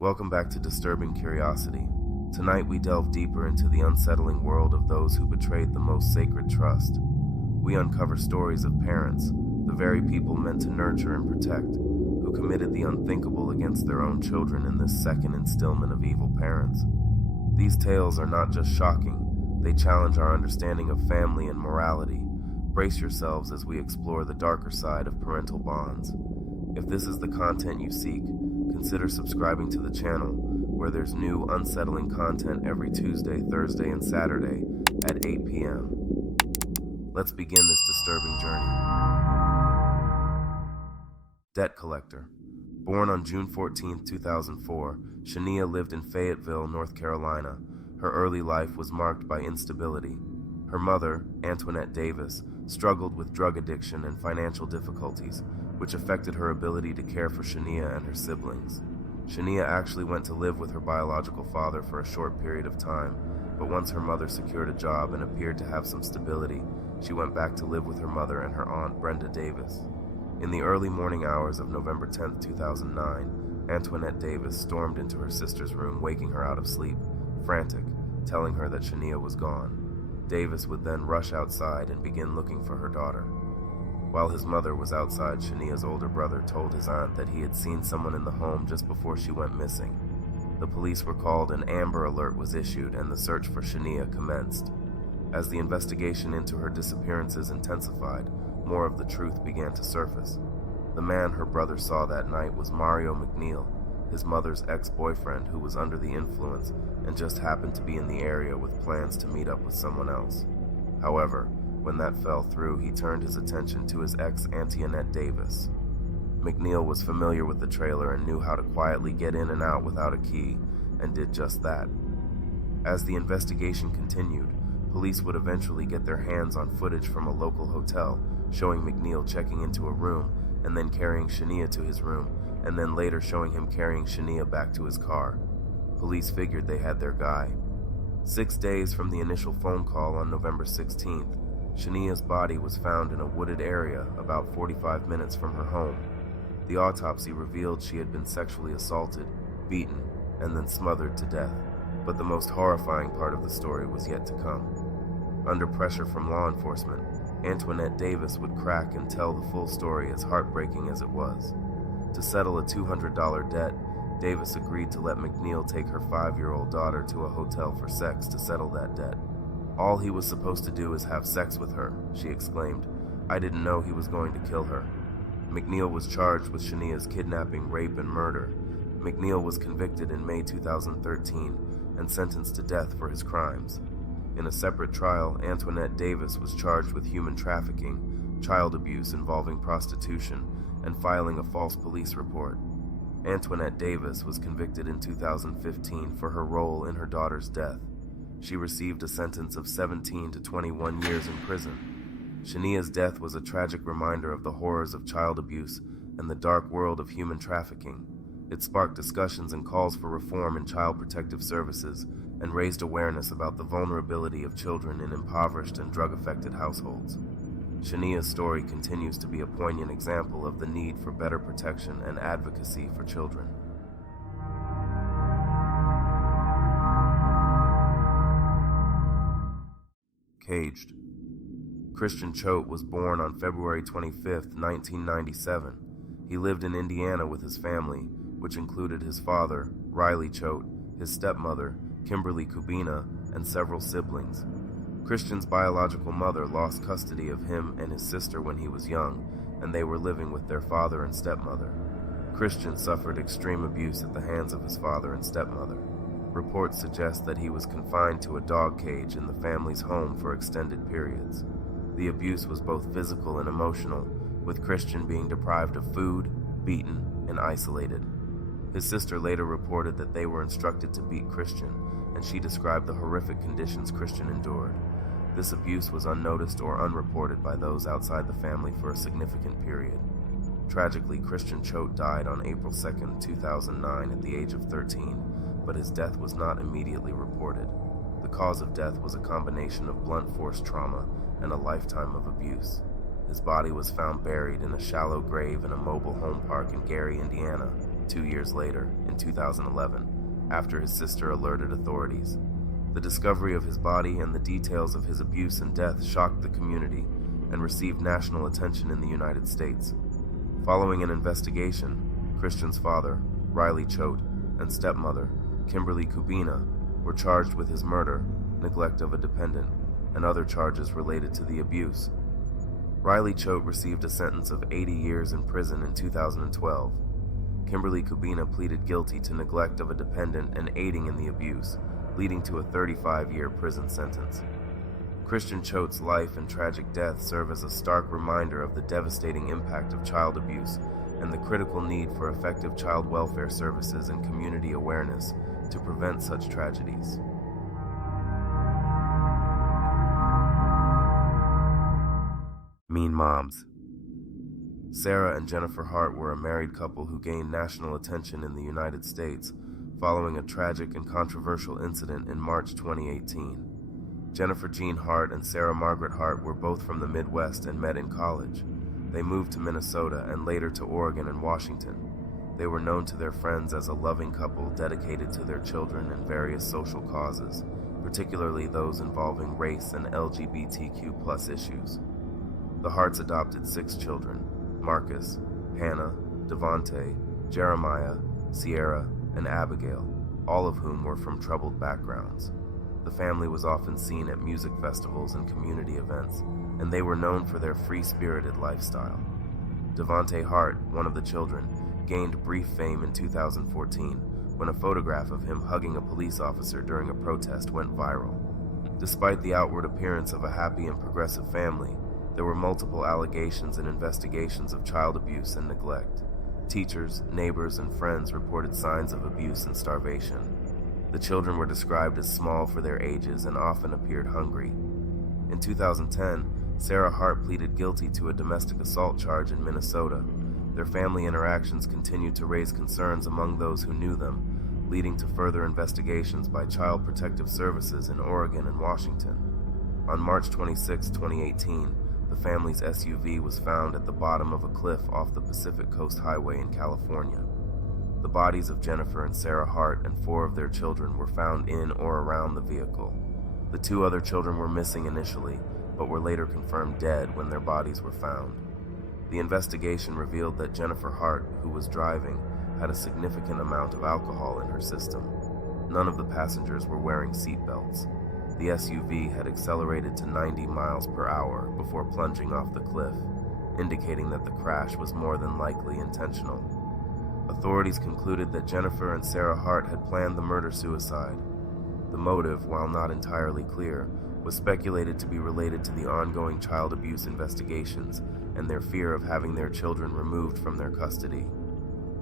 Welcome back to Disturbing Curiosity. Tonight we delve deeper into the unsettling world of those who betrayed the most sacred trust. We uncover stories of parents, the very people meant to nurture and protect, who committed the unthinkable against their own children in this second instillment of evil parents. These tales are not just shocking, they challenge our understanding of family and morality. Brace yourselves as we explore the darker side of parental bonds. If this is the content you seek, consider subscribing to the channel, where there's new, unsettling content every Tuesday, Thursday, and Saturday at 8 p.m. Let's begin this disturbing journey. Debt collector. Born on June 14, 2004, Shania lived in Fayetteville, North Carolina. Her early life was marked by instability. Her mother, Antoinette Davis, struggled with drug addiction and financial difficulties, which affected her ability to care for Shania and her siblings. Shania actually went to live with her biological father for a short period of time, but once her mother secured a job and appeared to have some stability, she went back to live with her mother and her aunt, Brenda Davis. In the early morning hours of November 10, 2009, Antoinette Davis stormed into her sister's room, waking her out of sleep, frantic, telling her that Shania was gone. Davis would then rush outside and begin looking for her daughter. While his mother was outside, Shania's older brother told his aunt that he had seen someone in the home just before she went missing. The police were called, an Amber Alert was issued, and the search for Shania commenced. As the investigation into her disappearances intensified, more of the truth began to surface. The man her brother saw that night was Mario McNeil, his mother's ex-boyfriend who was under the influence and just happened to be in the area with plans to meet up with someone else. However, when that fell through, he turned his attention to his ex, Antoinette Davis. McNeil was familiar with the trailer and knew how to quietly get in and out without a key, and did just that. As the investigation continued, police would eventually get their hands on footage from a local hotel showing McNeil checking into a room and then carrying Shania to his room, and then later showing him carrying Shania back to his car. Police figured they had their guy. 6 days from the initial phone call on November 16th, Shania's body was found in a wooded area about 45 minutes from her home. The autopsy revealed she had been sexually assaulted, beaten, and then smothered to death. But the most horrifying part of the story was yet to come. Under pressure from law enforcement, Antoinette Davis would crack and tell the full story, as heartbreaking as it was. To settle a $200 debt, Davis agreed to let McNeil take her 5-year-old daughter to a hotel for sex to settle that debt. "All he was supposed to do is have sex with her," she exclaimed. "I didn't know he was going to kill her." McNeil was charged with Shania's kidnapping, rape, and murder. McNeil was convicted in May 2013 and sentenced to death for his crimes. In a separate trial, Antoinette Davis was charged with human trafficking, child abuse involving prostitution, and filing a false police report. Antoinette Davis was convicted in 2015 for her role in her daughter's death. She received a sentence of 17 to 21 years in prison. Shania's death was a tragic reminder of the horrors of child abuse and the dark world of human trafficking. It sparked discussions and calls for reform in child protective services and raised awareness about the vulnerability of children in impoverished and drug-affected households. Shania's story continues to be a poignant example of the need for better protection and advocacy for children. Caged. Christian Choate was born on February 25, 1997. He lived in Indiana with his family, which included his father, Riley Choate, his stepmother, Kimberly Kubina, and several siblings. Christian's biological mother lost custody of him and his sister when he was young, and they were living with their father and stepmother. Christian suffered extreme abuse at the hands of his father and stepmother. Reports suggest that he was confined to a dog cage in the family's home for extended periods. The abuse was both physical and emotional, with Christian being deprived of food, beaten, and isolated. His sister later reported that they were instructed to beat Christian, and she described the horrific conditions Christian endured. This abuse was unnoticed or unreported by those outside the family for a significant period. Tragically, Christian Choate died on April 2, 2009 at the age of 13, but his death was not immediately reported. The cause of death was a combination of blunt force trauma and a lifetime of abuse. His body was found buried in a shallow grave in a mobile home park in Gary, Indiana, 2 years later, in 2011, after his sister alerted authorities. The discovery of his body and the details of his abuse and death shocked the community and received national attention in the United States. Following an investigation, Christian's father, Riley Choate, and stepmother, Kimberly Kubina, were charged with his murder, neglect of a dependent, and other charges related to the abuse. Riley Choate received a sentence of 80 years in prison in 2012. Kimberly Kubina pleaded guilty to neglect of a dependent and aiding in the abuse, leading to a 35-year prison sentence. Christian Choate's life and tragic death serve as a stark reminder of the devastating impact of child abuse and the critical need for effective child welfare services and community awareness to prevent such tragedies. Mean Moms. Sarah and Jennifer Hart were a married couple who gained national attention in the United States following a tragic and controversial incident in March 2018. Jennifer Jean Hart and Sarah Margaret Hart were both from the Midwest and met in college. They moved to Minnesota and later to Oregon and Washington. They were known to their friends as a loving couple dedicated to their children and various social causes, particularly those involving race and LGBTQ+ issues. The Harts adopted 6 children: Marcus, Hannah, Devontae, Jeremiah, Sierra, and Abigail, all of whom were from troubled backgrounds. The family was often seen at music festivals and community events, and they were known for their free-spirited lifestyle. Devontae Hart, one of the children, gained brief fame in 2014 when a photograph of him hugging a police officer during a protest went viral. Despite the outward appearance of a happy and progressive family, there were multiple allegations and investigations of child abuse and neglect. Teachers, neighbors, and friends reported signs of abuse and starvation. The children were described as small for their ages and often appeared hungry. In 2010, Sarah Hart pleaded guilty to a domestic assault charge in Minnesota. Their family interactions continued to raise concerns among those who knew them, leading to further investigations by Child Protective Services in Oregon and Washington. On March 26, 2018, the family's SUV was found at the bottom of a cliff off the Pacific Coast Highway in California. The bodies of Jennifer and Sarah Hart and 4 of their children were found in or around the vehicle. The 2 other children were missing initially, but were later confirmed dead when their bodies were found. The investigation revealed that Jennifer Hart, who was driving, had a significant amount of alcohol in her system. None of the passengers were wearing seatbelts. The SUV had accelerated to 90 miles per hour before plunging off the cliff, indicating that the crash was more than likely intentional. Authorities concluded that Jennifer and Sarah Hart had planned the murder-suicide. The motive, while not entirely clear, was speculated to be related to the ongoing child abuse investigations and their fear of having their children removed from their custody.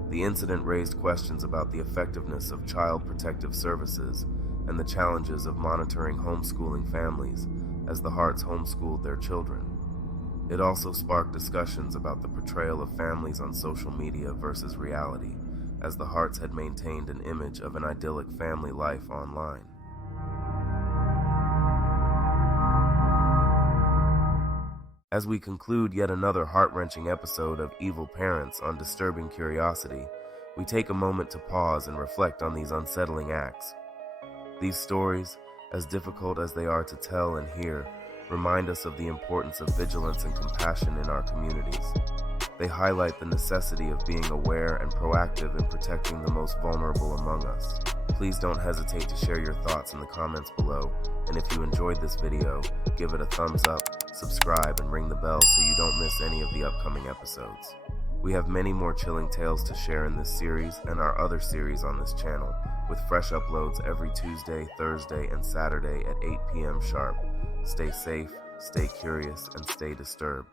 The incident raised questions about the effectiveness of child protective services and the challenges of monitoring homeschooling families, as the Harts homeschooled their children. It also sparked discussions about the portrayal of families on social media versus reality, as the Harts had maintained an image of an idyllic family life online. As we conclude yet another heart-wrenching episode of Evil Parents on Disturbing Curiosity, we take a moment to pause and reflect on these unsettling acts. These stories, as difficult as they are to tell and hear, remind us of the importance of vigilance and compassion in our communities. They highlight the necessity of being aware and proactive in protecting the most vulnerable among us. Please don't hesitate to share your thoughts in the comments below, and if you enjoyed this video, give it a thumbs up, subscribe, and ring the bell so you don't miss any of the upcoming episodes. We have many more chilling tales to share in this series and our other series on this channel, with fresh uploads every Tuesday, Thursday, and Saturday at 8 p.m. sharp. Stay safe, stay curious, and stay disturbed.